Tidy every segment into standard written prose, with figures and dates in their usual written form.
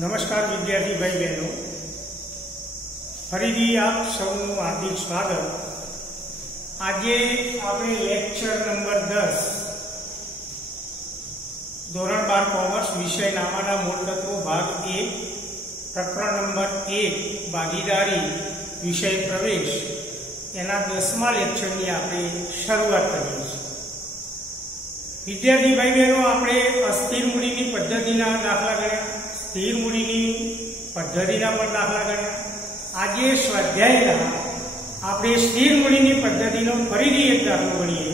नमस्कार विद्यार्थी भाई बहनों, फरीथी आप सौનું हार्दिक स्वागत। आज આપણે લેક્ચર નંબર 10 ધોરણ 12 કોમર્સ વિષય નામાના મૂળ તત્વો ભાગ 1 પ્રકરણ નંબર 1 ભાગીદારી વિષય પ્રવેશ એના 10મા લેક્ચરની આપણે શરૂઆત કરીએ છીએ। વિદ્યાર્થી ભાઈ બહેનો, આપણે અસ્થિર મૂડીની પદ્ધતિના દાખલા ગણ્યા, સ્થિર મૂડીની પદ્ધતિના પણ દાખલા ગણ્યા। આજે સ્વાધ્યાયના આપણે સ્થિર મૂડીની પદ્ધતિનો ફરીથી એક દાખલો ગણીએ,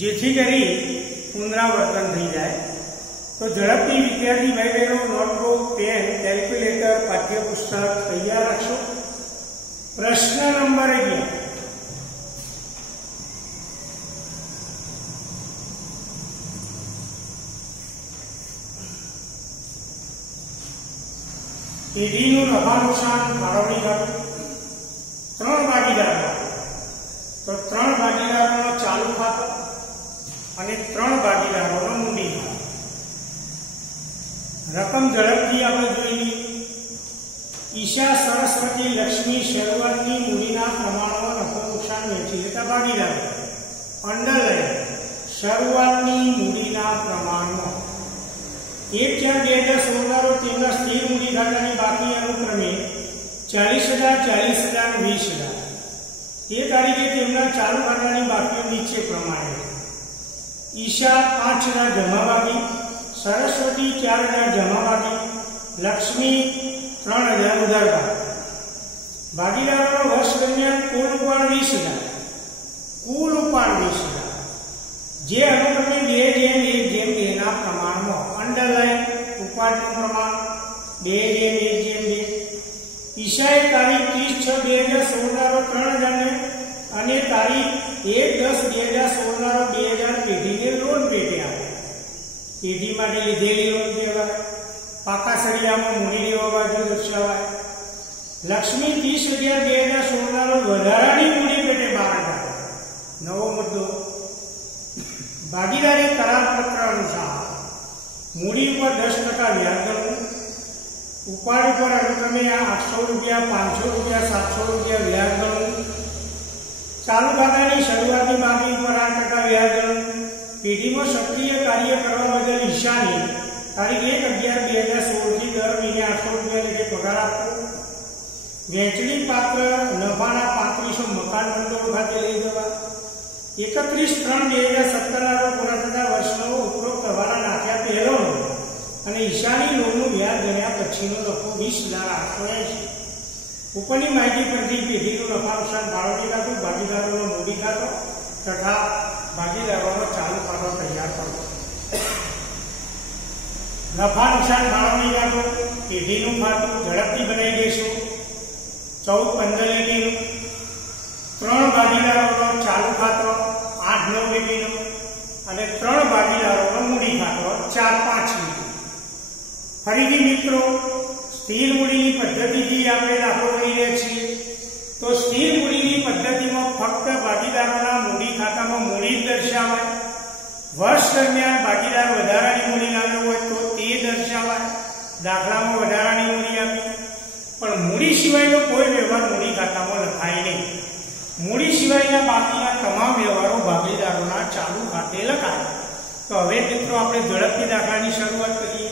જેથી કરી પુનરાવર્તન થઈ જાય। તો ઝડપથી વિદ્યાર્થી ભાઈ બહેનો નોટબુક, પેન, કેલ્ક્યુલેટર, પાઠ્યપુસ્તક તૈયાર રાખશો। પ્રશ્ન નંબર 11, પેઢીનું નફા નુકસાન ફાળવણી ખાતું। 3 ભાગીદારો, તો 3 ભાગીદારોનો ચાલુ ખાતું અને 3 ભાગીદારોનો મૂડી ખાતું। રકમ ઝડપથી આપણે જોઈએ। ઈશા, સરસ્વતી, લક્ષ્મી શરૂઆતની મૂડીના પ્રમાણમાં નફો નુકસાન વહેંચી લેતા ભાગીદારો। અંડરલાઈન, શરૂઆતની મૂડીના પ્રમાણમાં 1/4/2016 તેમના સ્થિર મૂડી ખાતાની બાકી અનુક્રમે 40,000, 40,000 અને 20,000। તે તારીખે તેમના ચાલુ ખાતાની બાકીઓ નીચે પ્રમાણે: ઈશા 5,000 જમા બાકી, સરસ્વતી 4,000 જમા બાકી, લક્ષ્મી 3,000 ઉધાર બાકી। ભાગીદારોનો વર્ષ દરમિયાન કુલ ઉપાડ 20,000, કુલ ઉપાડ 20,000 જે અનુક્રમે 2:1:2 ના પ્રમાણમાં। અંડરલાઈન, ઉપાડનું પ્રમાણ 2:1:2। ઈશાએ તારીખ 30/6/2016 3,000 અને તારીખ 1/10/2016 2,000 પેઢીને લોન પેટે આપી। પેઢી માટે લીધેલી લોન કહેવાય। પાકા સળિયામાં મૂડી લેવા બાજુ દર્શાવાય। લક્ષ્મી 30/11/2016 વધારાની મૂડી પેટે બહાર કાઢે। નવો મુદ્દો: ભાગીદારી કરાર પત્ર અનુસાર મૂડી ઉપર 10% વ્યાજ ગણવું, ઉપાડ ઉપર અનુક્રમે 800 રૂપિયા, 500 રૂપિયા, 700 રૂપિયા વ્યાજ ગણવું, ચાલુ ખાતાની શરૂઆતની બાકી ઉપર 8% વ્યાજ ગણવું, પેઢીમાં સક્રિય કાર્ય કરવા બદલ ઈશાને તારીખ 1/11/2016 થી દર મહિને 800 રૂપિયા લેખે પગાર આપવો, વહેંચણી પાત્ર નફાના 3500 મકાન ભંડોળ ખાતે લઈ જવા, 31/3/2017 પૂરા થતા વર્ષનો ઉપરોક્ત હવાલા નાખ્યા પહેલોનો અને ઈશાની લોનનું વ્યાજ ગણ્યા પછીનો નફો 20,880। ઉપરની માહિતી પરથી પેઢીનું નફા નુકસાન ફાળવણી ખાતું, ભાગીદારોનો મૂડી ખાતો તથા ભાગીદારોનો ચાલુ ખાતો તૈયાર કરો। નફા નુકસાન ફાળવણી ખાતું, પેઢીનું ખાતું ઝડપથી બનાવી દઈશું। 14-15 લીટીનું, 3 ભાગીદારોનો ચાલુ ખાતો 8-9 લીટીનો અને 3 ભાગીદારોનો મૂડી ખાતો 4-5 લીટી। ફરીથી મિત્રો, સ્થિર મૂડીની પદ્ધતિથી આપણે દાખલો કરી રહ્યા છીએ। તો સ્થિર મૂડીની પદ્ધતિમાં ફક્ત ભાગીદારોના મૂડી ખાતામાં મૂડી જ દર્શાવાય। વર્ષ દરમિયાન ભાગીદાર વધારાની મૂડી લાવ્યો હોય તો તે દર્શાવાય। દાખલામાં વધારાની મૂડી આપી, પણ મૂડી સિવાયનો કોઈ વ્યવહાર મૂડી ખાતામાં લખાય નહીં। મૂડી સિવાયના બાકીના તમામ વ્યવહારો ભાગીદારોના ચાલુ ખાતે લખાય। તો હવે મિત્રો આપણે ઝડપથી દાખલાની શરૂઆત કરીએ।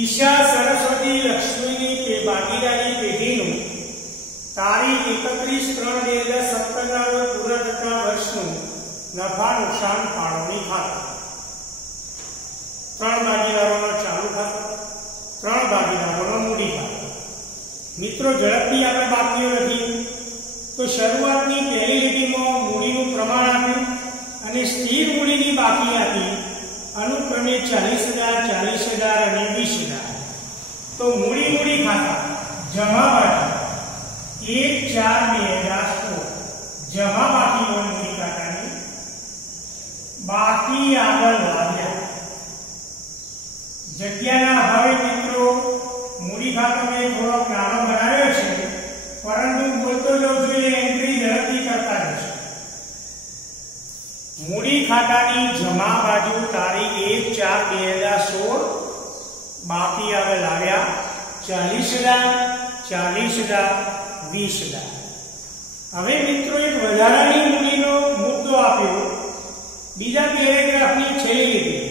ઈશા, સરસ્વતી, લક્ષ્મીની ભાગીદારી પેઢીનું તારીખ 31/3/2017 પૂરા થતા વર્ષનું નફા નુકસાન ફાળવણી ખાતું। 3 ભાગીદારોનો ચાલુ ખાતું, 3 ભાગીદારોનો મૂડી ખાતું। મિત્રો ઝડપથી આપણે બાકીઓ લખીએ। તો શરૂઆતની પહેલી લીટીમાં મૂડીનું પ્રમાણ આપ્યું અને સ્થિર મૂડીની બાકી આપી અનુક્રમે 40,000, 40,000 અને 20,000। તો મૂડી ખાતા જમા બાકી 1/4/2016 જમા બાકી હોય મૂડી ખાતાની બાકી આગળ લાવ્યા। જગ્યાના અભાવે મિત્રો મૂડી ખાતો મેં થોડો નાનો બનાવ્યો છે, પરંતુ બોલતો જઉં છું એટલે એન્ટ્રી ઝડપથી કરતા રહેશે। મૂડી ખાતાની જમા બાજુ તારીખ 1/4/2016 બાકી આગળ લાવે 40,000 20,000। હવે મિત્રો એક વધારાની મૂડીનો મુદ્દો આપ્યો બીજા પેરેગ્રાફની છેલ્લી લીટી,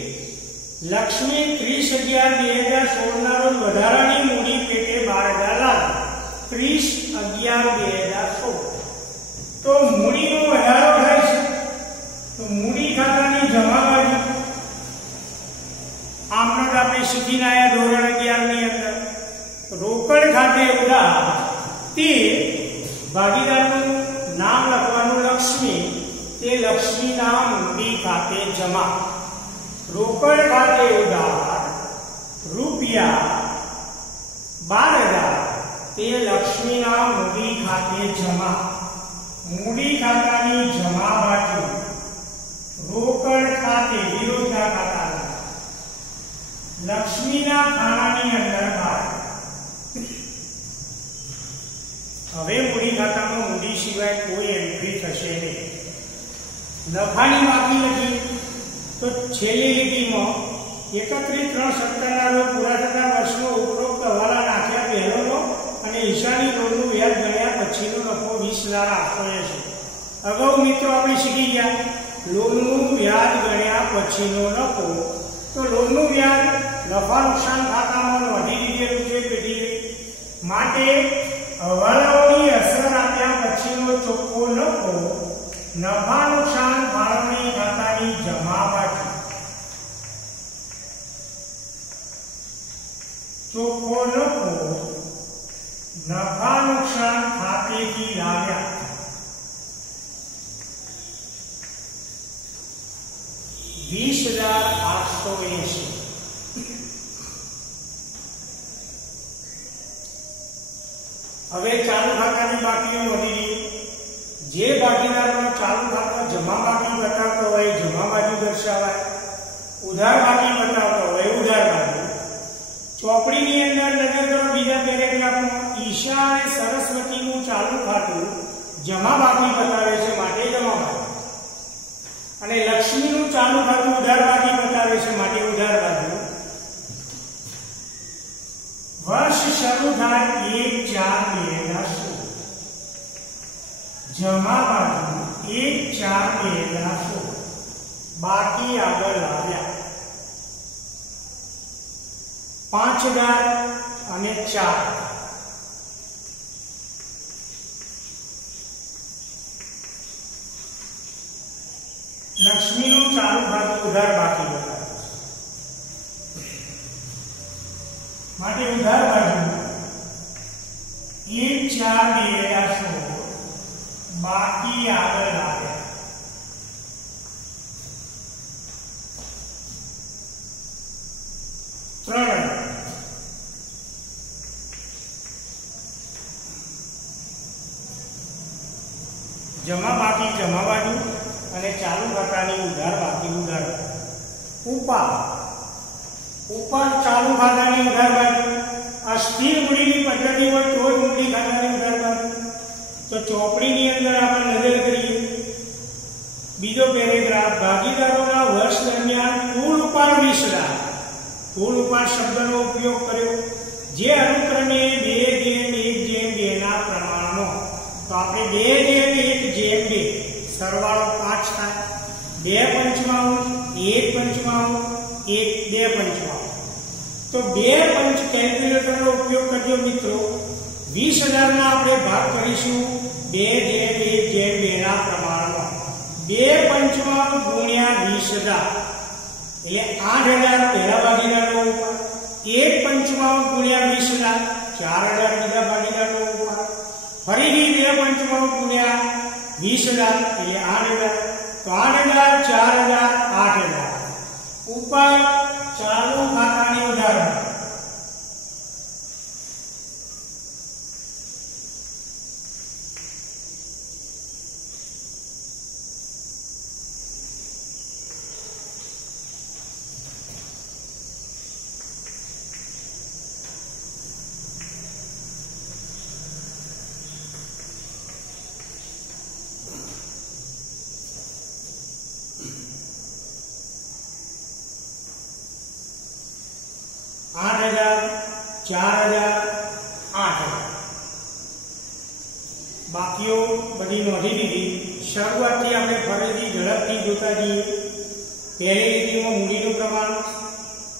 લક્ષ્મી 30/11/2016 ના રોજ વધારાની મૂડી પેટે 12,000 લાવી 30/11/2016। તો મૂડીનો વધારો થાય છે તો મૂડી ખાતાની જમા બાજુ આમનો આપણે શીખીને આયા ધોરણ 11 ની અંદર રોકડ ખાતે ઉધાર તે ભાગીદારનું નામ લખવાનું લક્ષ્મી, તે લક્ષ્મીના મૂડી ખાતે જમા, રોકડ ખાતે ઉધાર ₹12,000 તે લક્ષ્મીના મૂડી ખાતે જમા, મૂડી ખાતાની જમા બાજુ રોકડ ખાતે વિરોધના ખાતા લક્ષ્મીના ખાનાની અંદર ભાગ। હવે મૂડી ખાતામાં મૂડી સિવાય કોઈ એન્ટ્રી થશે નહીં। નફાની બાકી લખી તો છેલ્લી લીટીમાં 31/3/17 ના રોજ પૂરા થતા વર્ષનો ઉપરોક્ત હવાલા નાખ્યા પહેલોનો અને ઈશાની લોનનું વ્યાજ ગણ્યા પછીનો નફો 20,880। અગાઉ મિત્રો આપણે શીખી ગયા લોનનું વ્યાજ ગણ્યા પછીનો નફો, તો લોનનું વ્યાજ નફા નુકસાન ખાતામાં નોંધી દીધેલું છે પેઢીએ, માટે હવાલાઓની અસર આપ્યા પછીનો ચોખ્ખો નફો નફા નુકસાન ફાળવણી ખાતાની જમા બાજુ, ચોખ્ખો નફો નફા નુકસાન ખાતેથી લાવ્યા 20,880। હવે ચાલુ ખાતાની બાકીઓ વધી ગઈ, જે ભાગીદારનો ચાલુ ખાતો જમા બાકી બતાવતો હોય જમા બાજુ દર્શાવાય, ઉધાર બાકી બતાવતો હોય ઉધાર બાજુ। ચોપડીની અંદર નજર કરો બીજા પેરેગ્રાફમાં ઈશા અને સરસ્વતીનું ચાલુ ખાતું જમા બાકી બતાવે છે માટે જમા બાજુ, અને લક્ષ્મીનું ચાલુ ખાતું ઉધાર બાકી બતાવે છે માટે ઉધાર બાજુ। વર્ષ શરૂ થાય 1/4/2016, જમા બાજુ 1/4/2016, બાકી આગળ આવ્યા 5,000 અને 4। લક્ષ્મીનું ચાલુ ખાતું ઉધાર બાકી બતાવે માટે ઉધાર બાજુ 1/4/2016, બાકી આગળ આવ્યા 3,000। જમા બાકી જમા બાજુ અને ચાલુ ખાતાની ઉધાર બાકી ઉધાર બાજુ। ઉપર ચાલુ ખાતાની ઉધાર બાજુ આ સ્થિર મૂડીની પદ્ધતિ હોય તો જ મૂડી ખાતાની ઉધાર બાજુ। તો ચોપડીની અંદર આપણે નજર કરીએ બીજો પેરેગ્રાફ, ભાગીદારોના વર્ષ દરમિયાન કુલ ઉપાડ 20,000। કુલ ઉપાડ શબ્દનો ઉપયોગ કર્યો જે અનુક્રમે 2/1/2 ના પ્રમાણમાં, તો આપણે 2/1/2 સરવાળો 5 થાય, 2/55 1/55 1/255। તો 2 પંચ કેલ્ક્યુલેટરનો ઉપયોગ કરજો મિત્રો। 20,000 ના આપણે ભાગ કરીશું 2/1/2 ના પ્રમાણમાં, 2/55 ગુણ્યા 20,000 એટલે 8,000 પહેલા ભાગીદારનો ઉપાડ, 1/55 ગુણ્યા 20,000 4,000 બીજા ભાગીદારનો ઉપાડ, ફરીથી 2/55 ગુણ્યા 20,000 એટલે 8,000, તો 8,000 4,000 8,000 ઉપર ચાલુ ખાતાની ઉધાર। $8,000 4,000 8,000 બાકીઓ બધી નોંધી દીધી। શરૂઆતથી આપણે ફરીથી ઝડપથી જોતા જઈએ। પહેલી લીટીમાં મૂડીનું પ્રમાણ,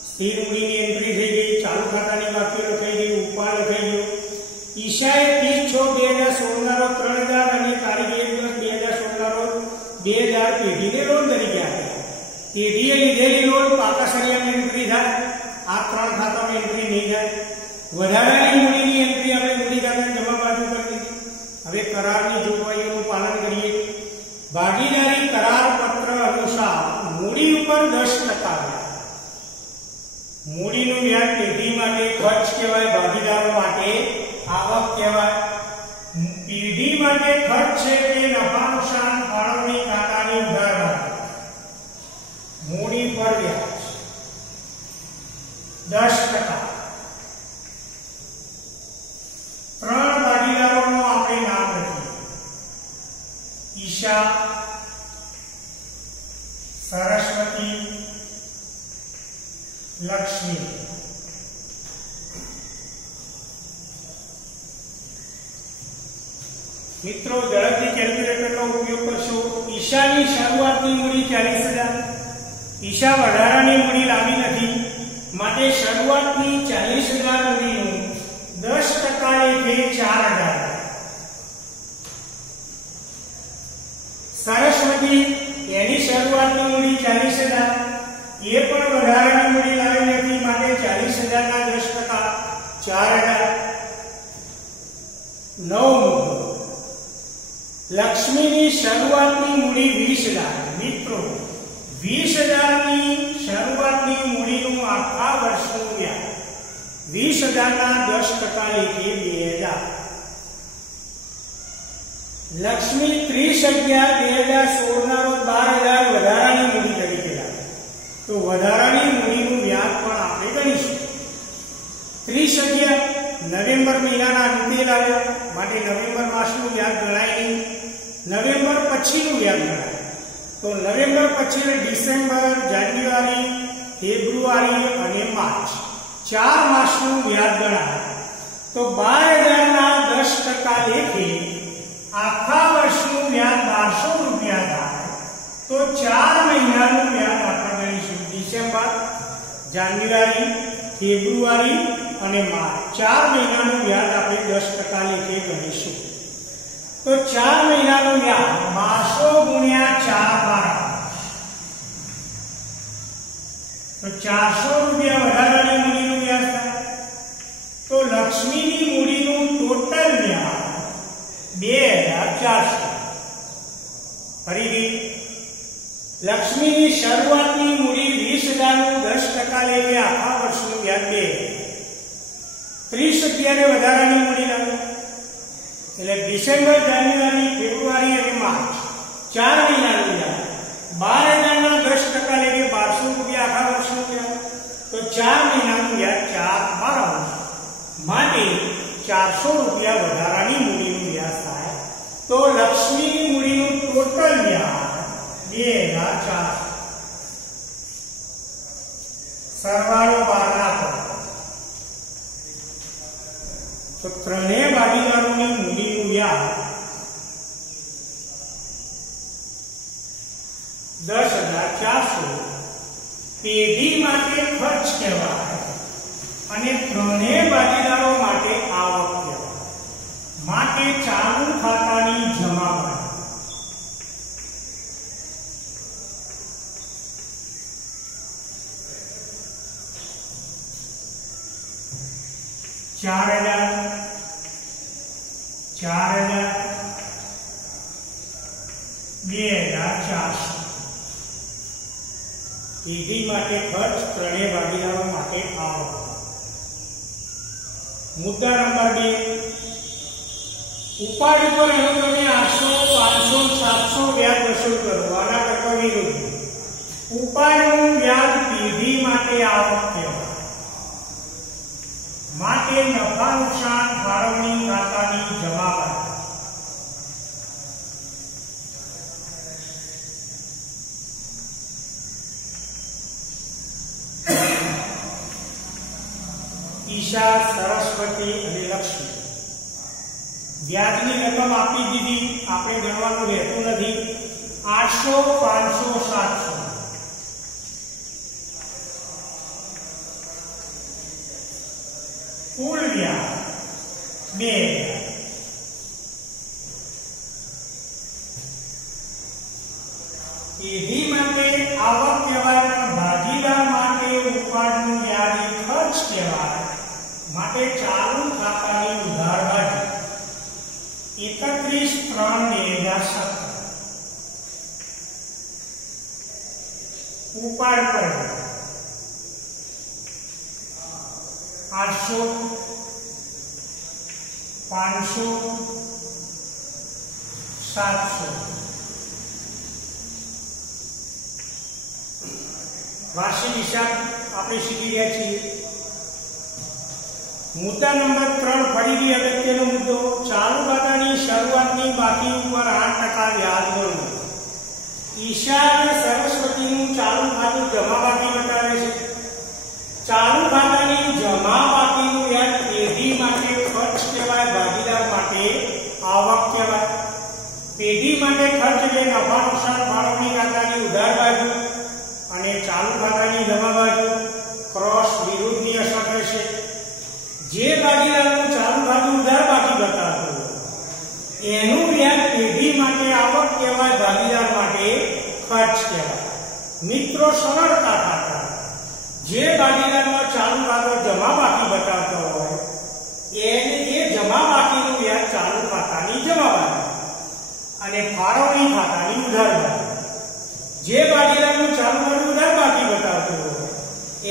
સ્થિર મૂડીની એન્ટ્રી થઈ ગઈ, ચાલુ ખાતાની બાકીઓ લખાઈ ગઈ, ઉપાડ લખાઈ ગયો। ઈશાએ 30/6/2016 ના રોજ 3000 અને તારીખ 1/10/2016 ના રોજ 2000 પેઢીને લોન તરીકે આપ્યા। પેઢીએ લીધેલી લોન પાકા સળિયામાં એન્ટ્રી થાય, આ ત્રણ ખાતામાં એન્ટ્રી નહીં થાય। વધારાની મૂડીની એન્ટ્રી આપણે મૂડી ખાતાની જમા બાજુ કરી દીધી। હવે કરારની જોગવાઈઓનું પાલન કરીએ। ભાગીદારી કરાર પત્ર અનુસાર મૂડી ઉપર 10% મૂડીનું વ્યાજ પેઢી માટે ખર્ચ કહેવાય, ભાગીદારો માટે આવક કહેવાય। પેઢી માટે ખર્ચ છે તે નફા નુકસાન ફાળવણી ખાતાની ઉધાર મૂડી પર વ્યાજ 10%। ત્રણ ભાગીદારોનો આપણે નામ લખીએ। ઈશા, સરસ્વતી, લક્ષ્મી। મિત્રો ઝડપથી કેલ્ક્યુલેટરનો ઉપયોગ કરશો। ઈશાની શરૂઆતની મૂડી 40,000। ઈશા વધારાની મૂડી લાવી નથી, માટે શરૂઆતની 40,000 મૂડીનું 10% લેખે 4,000। સરસ્વતી, એની શરૂઆતની મૂડી 40,000, એ પણ વધારાની મૂડી લાવી નથી, માટે 40,000 ના 10% 4,000। નવ મુદ્દો, લક્ષ્મીની શરૂઆતની મૂડી 20,000। મિત્રો 20,000 ની શરૂઆતની મૂડીનું આખા વર્ષનું વ્યાજ 20,000 ના 10% લેખે 2,000। લક્ષ્મી 30/11/2016 ના રોજ 12,000 વધારાની મૂડી તરીકે લાવી, તો વધારાની મૂડીનું વ્યાજ પણ આપણે ગણીશું। 30/11 નવેમ્બર મહિનાના અંતે લાવ્યા, માટે નવેમ્બર માસનું વ્યાજ ગણાય નહીં, નવેમ્બર પછીનું વ્યાજ ગણાય। તો નવેમ્બર પછી ડિસેમ્બર, જાન્યુઆરી, ફેબ્રુઆરી અને માર્ચ 4 માસનું વ્યાજ ગણાય। તો 12,000 ના 10% લેખે આખા વર્ષનું વ્યાજ 1200 રૂપિયા થાય। તો 4 મહિનાનું વ્યાજ આપણે ગણીશું। ડિસેમ્બર, જાન્યુઆરી, ફેબ્રુઆરી અને માર્ચ 4 મહિનાનું વ્યાજ આપણે 10% લેખે ગણીશું। તો 4 મહિનાનું વ્યાજ 1200 × 4 12। તો 400 રૂપિયા વધારાની મૂડીનું વ્યાજ થાય। તો લક્ષ્મીની મૂડીનું ટોટલ વ્યાજ 2,400। ફરીથી લક્ષ્મીની શરૂઆતની મૂડી 20,000 નું 10% લેખે આખા વર્ષનું વ્યાજ 2। 30/11 વધારાની મૂડી લાવી, એટલે ડિસેમ્બર, જાન્યુઆરી, ફેબ્રુઆરી અને માર્ચ 4 મહિનાનું વ્યાજ 12,000 ના 10% લેખે 1200 રૂપિયા આખા વર્ષનું વ્યાજ। તો 4 મહિનાનું વ્યાજ 4/12 માટે 400 રૂપિયા વધારાની મૂડીનું વ્યાજ થાય। તો લક્ષ્મીની મૂડીનું ટોટલ વ્યાજ 2,400। સરવાળો 12 ના પદ, તો ત્રણેય ભાગીદારોની મૂડીનું વ્યાજ 10,400 પેઢી માટે ખર્ચ કહેવાય અને ત્રણેય ભાગીદારો માટે આવક કહેવાય, માટે ચાલુ ખાતાની જમા બાજુ। 4,000 4,000 2,400 પેઢી માટે ખર્ચ, ત્રણેય ભાગીદારો માટે આવક। મુદ્દા નંબર 2, ઉપાડી પર અનુક્રમે 800, 500, 700 વ્યાજ વસૂલ કરો। આના કરતા વિરુદ્ધ ઉપાડનું વ્યાજ પેઢી માટે આવક કહેવાય, માટે નફા નુકસાન ફાળવણી ખાતાની જમા બાજુ। ઈશા, સરસ્વતી અને લક્ષ્મી વ્યાજની રકમ આપી દીધી, આપણે ગણવાનું રહેતું નથી. 800, 500, 700. કુલ વ્યાજ 2000. પેઢી માટે આવક કહેવાય, પણ ભાગીદાર માટે ઉપાડનું વ્યાજ ખર્ચ કહેવાય. માટે ચાલુ ખાતાની ઉધાર બાજુ 31/3/2017 ઉપાડ પર 800, 500, 700. વાર્ષિક હિસાબ આપણે શીખી ગયા છીએ. મુદ્દા નંબર 3 ફરીથી અગત્યનો મુદ્દો. ચાલુ ખાતાની શરૂઆતની બાકી ઉપર 8% વ્યાજ મળવું. ઈશા અને સરસ્વતીનું ચાલુ ખાતું જમા બાકી બતાવે છે. ચાલુ ખાતાની જમા બાકીનું વ્યાજ પેઢી માટે ખર્ચ કહેવાય, ભાગીદાર માટે આવક કહેવાય. પેઢી માટે ખર્ચ એટલે નફા નુકસાન ફાળવણી ખાતાની ઉધાર બાજુ અને ચાલુ ખાતાની જમા બાજુ ક્રોસ વિરુદ્ધની અસર રહેશે. જે ભાગીદારનું ચાલુ ખાતું ઉધાર બાકી બતાવતું એનું વ્યાજ પેઢી માટે આવક કહેવાય, ભાગીદાર માટે ખર્ચ કહેવાય. મિત્રો સરળતા ખાતર જે ભાગીદારનો ચાલુ ખાતો જમા બાકી બતાવતો હોય એને એ જમા બાકીનું વ્યાજ ચાલુ ખાતાની જમા બાજુ અને ફાળવણી ખાતાની ઉધાર બાજુ. જે ભાગીદારનું ચાલુ ખાતું ઉધાર બાકી બતાવતું હોય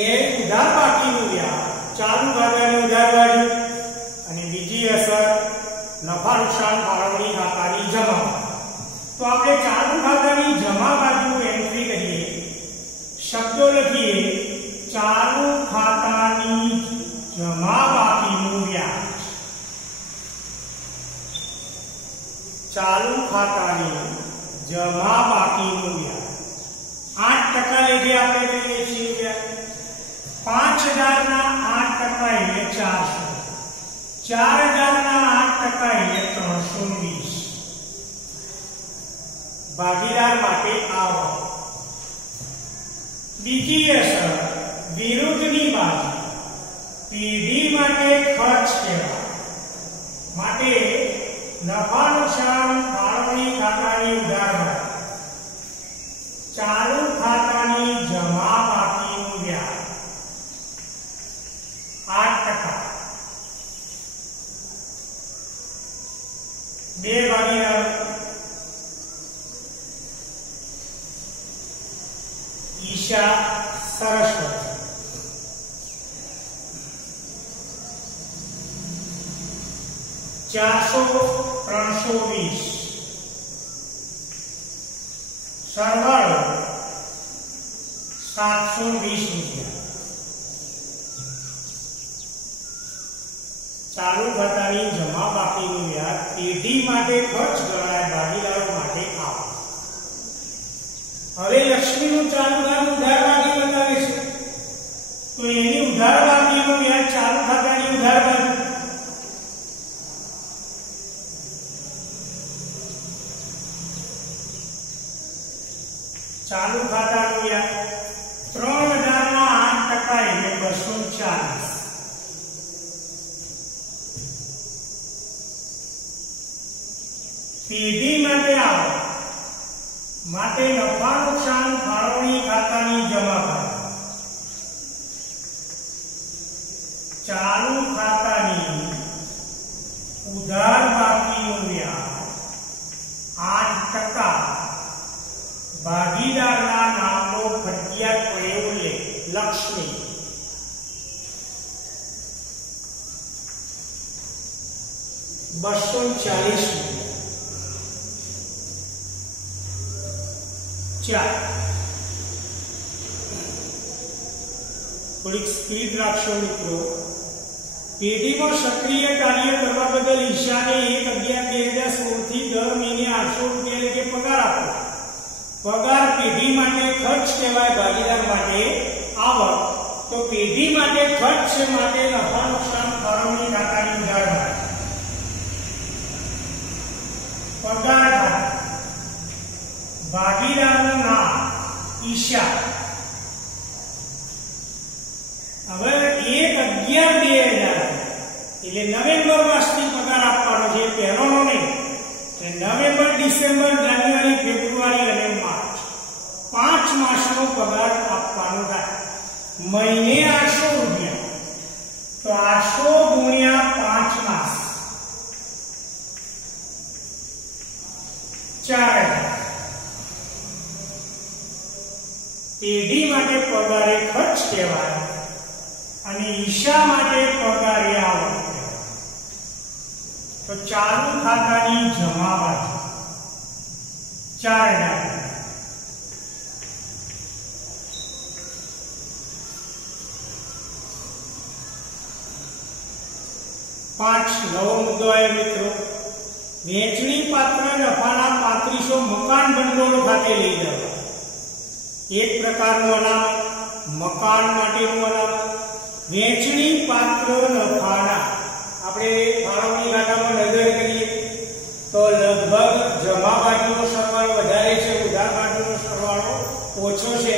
એ ઉધાર બાકીનું વ્યાજ ચાલુ ખાતાની ઉધાર બાજુ અને બીજી અસર નફા નુકસાન ફાળવણી ખાતાની જમા. તો આપણે ચાલુ ખાતાની જમા બાજુ એન્ટ્રી કરીએ, શબ્દો લખીએ. ચાલુ ખાતાની જમા બાકીનું વ્યાજ. ચાલુ ખાતાની જમા બાકીનું વ્યાજ 8% લેખે આપણે કહીએ છીએ વ્યાજ. 5000 ના 8% એટલે 400, 4000 ના 8% એટલે 320. ભાગીદાર માટે આવક. બીજી અસર વિરુદ્ધની બાજુ પેઢી માટે ખર્ચ કહેવાય. માટે નફા નુકસાન ફાળવણી ખાતાની ઉધાર બાજુ ચાલુ ખાતાની જમા બાકીનું વ્યાજ 8%. બે ભાગીદાર ઈશા સરસ્વતી. $400-320 સરવાળો 720. ચાલુ ખાતાની જમા બાકીનું વ્યાજ પેઢી માટે ખર્ચ ગણાય, ભાગીદારો માટે આવક. હવે લક્ષ્મીનું ચાલુ ખાતું ઉધાર બાકી બતાવે છે તો એની ઉધાર બાકીનું વ્યાજ ચાલુ ખાતાની ઉધાર બાજુ. ચાલુ ખાતાનું વ્યાજ 3000 ના 8% એટલે 240. પેઢી માટે આવક. માટે નફા નુકસાન ફાળવણી ખાતાની જમા બાજુ ચાલુ ખાતાની ઉધાર બાકીનું વ્યાજ 8%. ભાગીદારના નામનો ફરજિયાત પડે ઉલ્લેખ. લક્ષ્મી. $240. થોડીક સ્પીડ રાખશો મિત્રો. પેઢીમાં સક્રિય કાર્ય કરવા બદલ ઈશાને 1/11/2016 થી દર મહિને ₹800 લેખે પગાર આપો. પગાર પેઢી માટે ખર્ચ કહેવાય, ભાગીદાર માટે આવક. તો પેઢી માટે ખર્ચ છે, માટે નફા નુકસાન ફાળવણી ખાતાની ઉધાર બાજુ ભાગીદારનું નામ ઈશા. હવે 1/11/2000 એટલે નવેમ્બર માસની પગાર આપવાનો છે, પહેલોનો નહીં. નવેમ્બર, ડિસેમ્બર, જાન્યુઆરી, ફેબ્રુઆરી અને માર્ચ 5 માસનો પગાર આપવાનો થાય. મહિને 800 રૂપિયા, તો 800 ગુણ્યા 5 માસ 4000. પેઢી માટે પગારે ખર્ચ કહેવાય અને ઈશા માટે પગારે આવક કહેવાય. તો ચાલુ ખાતાની જમા બાજુ 4000. 5 નવો મુદ્દો આવ્યો મિત્રો. વેચણી પાત્ર નફાના 3500 મકાન ભંડોળ ખાતે લઈ જવા. એક પ્રકારનું અનામત, મકાન માટેનું અનામત. વેચણી પાત્ર નફાના આપણે ફાળવણી ખાતામાં નજર કરીએ તો લગભગ જમા બાજુનો સરવાળો વધારે છે, ઉધાર બાજુનો સરવાળો ઓછો છે,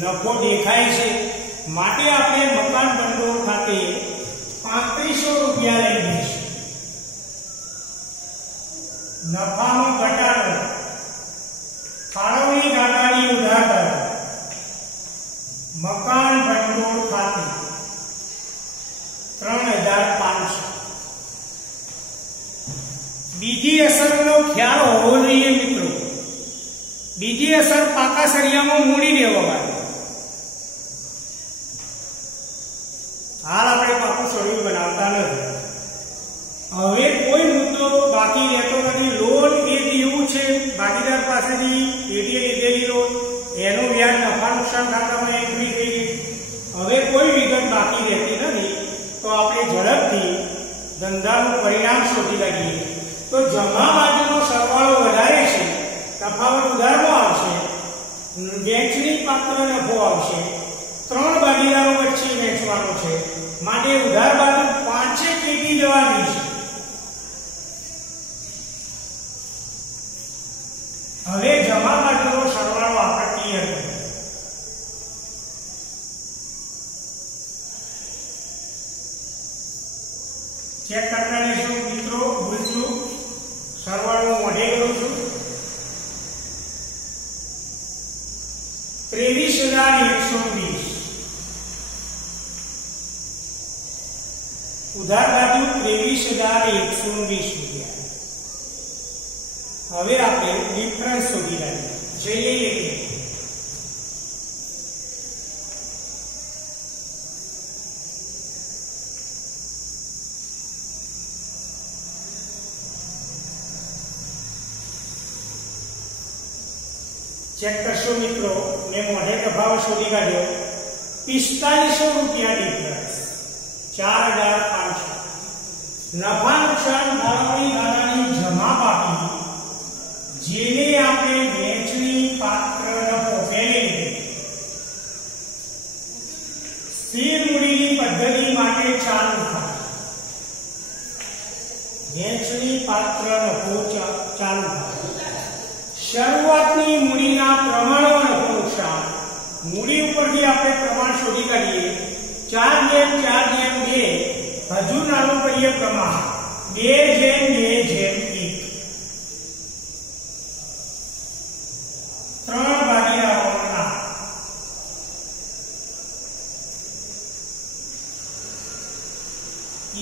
નફો દેખાય છે. માટે આપણે મકાન ભંડોળ ખાતે 3500 રૂપિયા લઈ જઈશું. નફાનો ઘટાડો, ફાળવણી ખાતાની ઉધાર બાજુ, મકાન ભંડોળ ખાતે 3500. બીજી અસરનો ખ્યાલ હોવો જોઈએ મિત્રો. બીજી અસર પાકા સળિયામાં મૂડી દેવામાં. હાલ આપણે પાકું સળિયું બનાવતા નથી. હવે કોઈ મુદ્દો બાકી રહેતો નથી. લોન એક એવું છે, ભાગીદાર પાસેથી પેઢીએ લીધેલી લોન, એનું વ્યાજ નફા નુકસાન ખાતામાં એન્ટ્રી થઈ ગઈ. હવે કોઈ વિગત બાકી રહેતી નથી. તો આપણે ઝડપથી ધંધાનું પરિણામ શોધી કાઢીએ. તો જમા બાજુનો સરવાળો વધારે છે, તફાવત ઉધારમાં આવશે, વેચણી પાત્ર નફો આવશે. 3 ભાગીદારો વચ્ચે વેચવાનો છે, માટે ઉધાર બાજુ 5 પેટી જવાની છે. હવે જમા બાજુનો સરવાળો આપણે ક્લિયર કરીએ. ચેક કરતા રહેશું મિત્રો. ભૂલચું સરવાળો મોઢે કરું છું. 23,120. ઉધાર બાજુ 23,120 રૂપિયા. હવે આપણે ડિફરન્સ શોધી કાઢીએ. જોઈએ કે ચેક કરશો મિત્રો. મેં મોઢે તફાવત શોધી કાઢ્યો. 4500 રૂપિયા ડિફરન્સ. 4500. નફા નુકસાન ફાળવણી ખાતાની જમા બાકી, જેને આપણે વેચણી પાત્ર નફો પહેલી સ્થિર મૂડીની પદ્ધતિ માટે ચાલુ ખાતું. વેચણી પાત્ર નફો ચાલુ ખાતું. શરૂઆતની મૂડીના પ્રમાણમાં નફો નુકસાન. મૂડી ઉપરથી આપણે પ્રમાણ શોધી કાઢીએ. 4/4/2. હજુ નાનું કરીએ પ્રમાણ 2/2/1. 3 ભાગીદારોના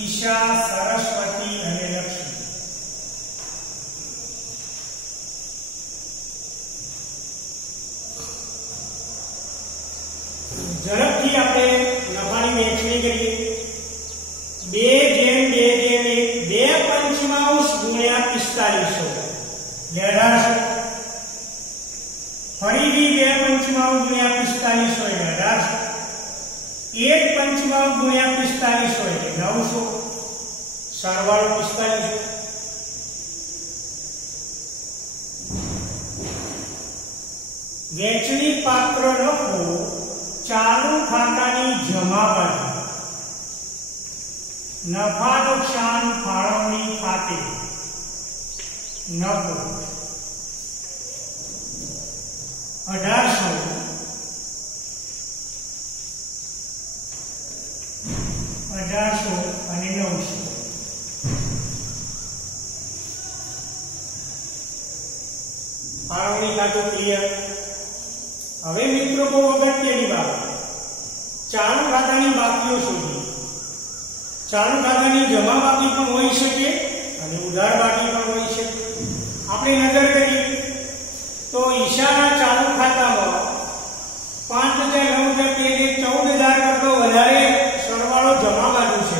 ઈશા, સરસ્વતી અને લક્ષ્મી. ઝડપથી આપણે નફાની વહેંચણી કરીએ. 2/2/1. 2 પંચમાંશ ગુણ્યા 4500 1800. ફરીથી 2 પંચમાંશ ગુણ્યા 4500 1800. 1 પંચમાંશ ગુણ્યા 4500 900. સરવાળો 4500. વેચણી પાત્ર નફો ચાલુ ખાતાની જમા બાજુ, નફા નુકસાન ફાળવણી ખાતે નફો 1800 અને 900 ફાળવણી ખાતું ક્લિયર। હવે મિત્રો બહુ અગત્યની બાબત, ચાલુ ખાતાની બાકીઓ શોધવી। ચાલુ ખાતાની જમા બાકી પણ હોઈ શકે અને ઉધાર બાકી પણ હોઈ શકે। આપણે નજર કરીએ તો ઈશાના ચાલુ ખાતામાં 5009 કરતો વધારે સરવાળો જમા બાજુ છે,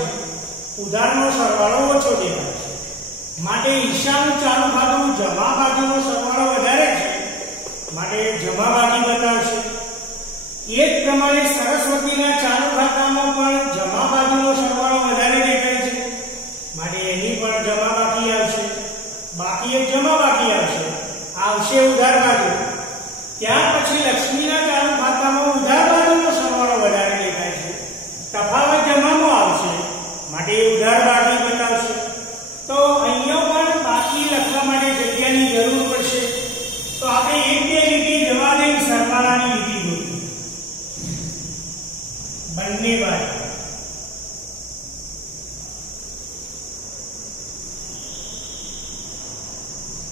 ઉધારનો સરવાળો ઓછો દેખાય છે, માટે ઈશાનું ચાલુ ખાતું જમા બાજુનો સરવાળો વધારે છે, માટે જમા બાકી બતાવશે। એ જ પ્રમાણે સરસ્વતીના ચાલુ ખાતામાં પણ જમા બાજુનો સરવાળો વધારે દેખાય છે, માટે એની પણ જમા બાકી આવશે। બાકી એક જમા બાકી આવશે ઉધાર બાજુ। ત્યાર પછી લક્ષ્મીના ચાલુ ખાતામાં ઉધાર બાજુનો સરવાળો વધારે દેખાય છે, તફાવત જમામાં આવશે, માટે ઉધાર બાકી બતાવશે। તો અહીંયા પણ બાકી લખવા માટે જગ્યાની જરૂર પડશે, તો આપણે એક બે લીટી જવા દઈ સરવાળાની લીટી દોરી બંને બાજુ।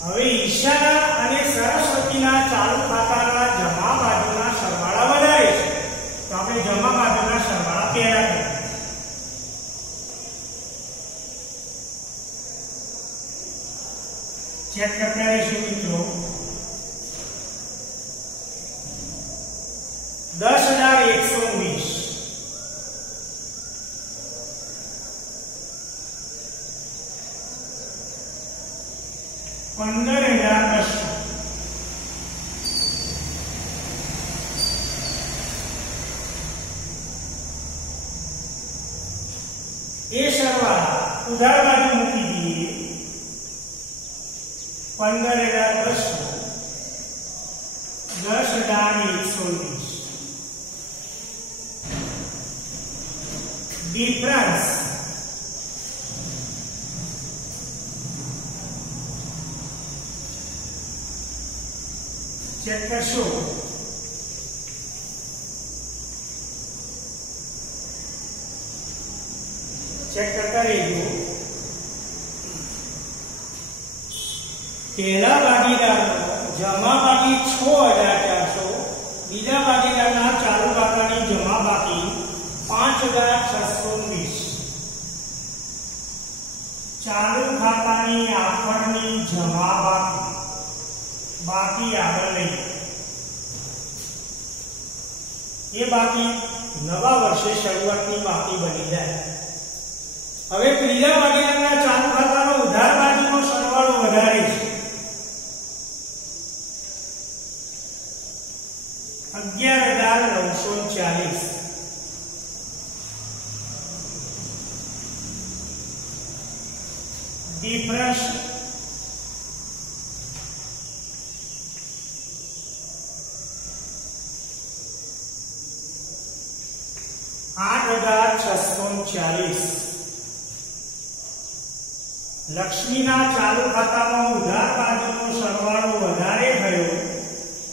હવે ઈશાના અને સરસ્વતીના ચાલુ ખાતાના જમા બાજુના સરવાળા વધારે છે, તો આપણે જમા બાજુના સરવાળા પહેલા કરીએ। ચેક કરતા રહીશું મિત્રો। 10119 15,200 એ સરવાળા ઉધાર બાજુ મૂકી દઈએ। 15,200 10,119 ડિફરન્સ चेक करशो। चेक करता रहिए। पहला भागीदार जमा बाकी 6,400, बीजा भागीदार चालू खाता की जमा बाकी 5,619। चालू खाता की आखरनी जमा बाकी आगे नहीं, ये बाकी नवा वर्षे शुरुआतनी बाकी बनी जाए। હવે ત્રીજા ભાગીદારના ચાલુ ખાતાનો ઉધાર બાજુનો સરવાળો વધારે છે, 11,940 ડિફરન્સ 8,640। લક્ષ્મીના ચાલુ ખાતામાં ઉધાર બાજુનો સરવાળો વધારે થયો,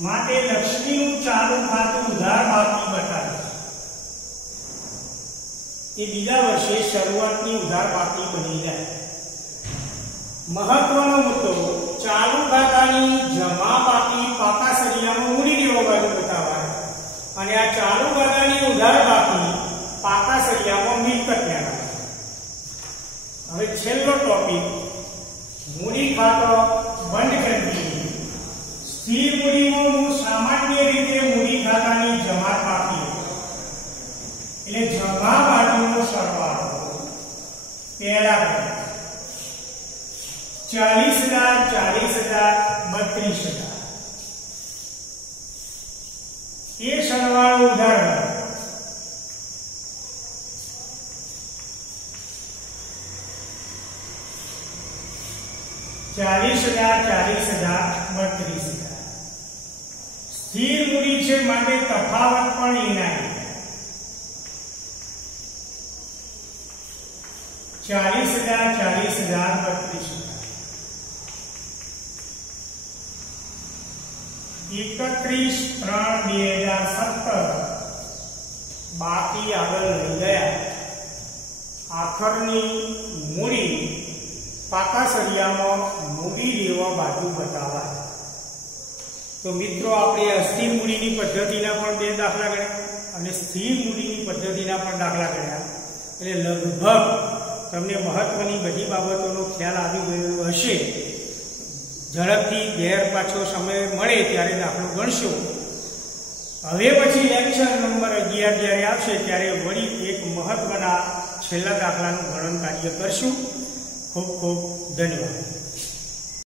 માટે લક્ષ્મીનું ચાલુ ખાતું ઉધાર બાકી બતાવે છે, એ બીજા વર્ષે શરૂઆતની ઉધાર બાકી બની જાય। મહત્વનો મુદ્દો, ચાલુ ખાતાની જમા બાકી પાકા સરિયામાં મૂડી દેવા બાજુ બતાવાય, અને આ ચાલુ ખાતાની ઉધાર બાકી પાકા સરિયામાં મિલકતને રાખે। હવે છેલ્લો ટોપિક, મૂડી ખાતો બંધ કરવી। સ્થિર મૂડીમાં સામાન્ય રીતે મૂડી ખાતાની જમા બાકી એટલે જમા બાજુનો સરવાળો પહેલા 40,000 40,000 32,000 એ સરવાળો ઉધાર 40,000 40,000 32,000 સ્થિર મૂડી છે, માટે તફાવત પણ ઇનામી 40,000 40,000 32,000 એ 31/3/2017 બાકી આગળ લઈ ગયા. આખરની મૂડી પાકા સળિયામાં મૂડી લેવા બાજુ બતાવાય. તો મિત્રો આપણે અસ્થિર મૂડીની પદ્ધતિના પણ 2 દાખલા ગણ્યા અને સ્થિર મૂડીની પદ્ધતિના પણ દાખલા ગણ્યા. એટલે લગભગ તમને મહત્વની બધી બાબતોનો ખ્યાલ આવી ગયો હશે. ઝડપથી ઘેર પાછો સમય મળે ત્યારે દાખલો ગણશો. હવે પછી લેક્ચર નંબર 11 જ્યારે આવશે ત્યારે વળી એક મહત્વના છેલ્લા દાખલાનું ગણન કાર્ય કરશું. ખૂબ ખૂબ ધન્યવાદ.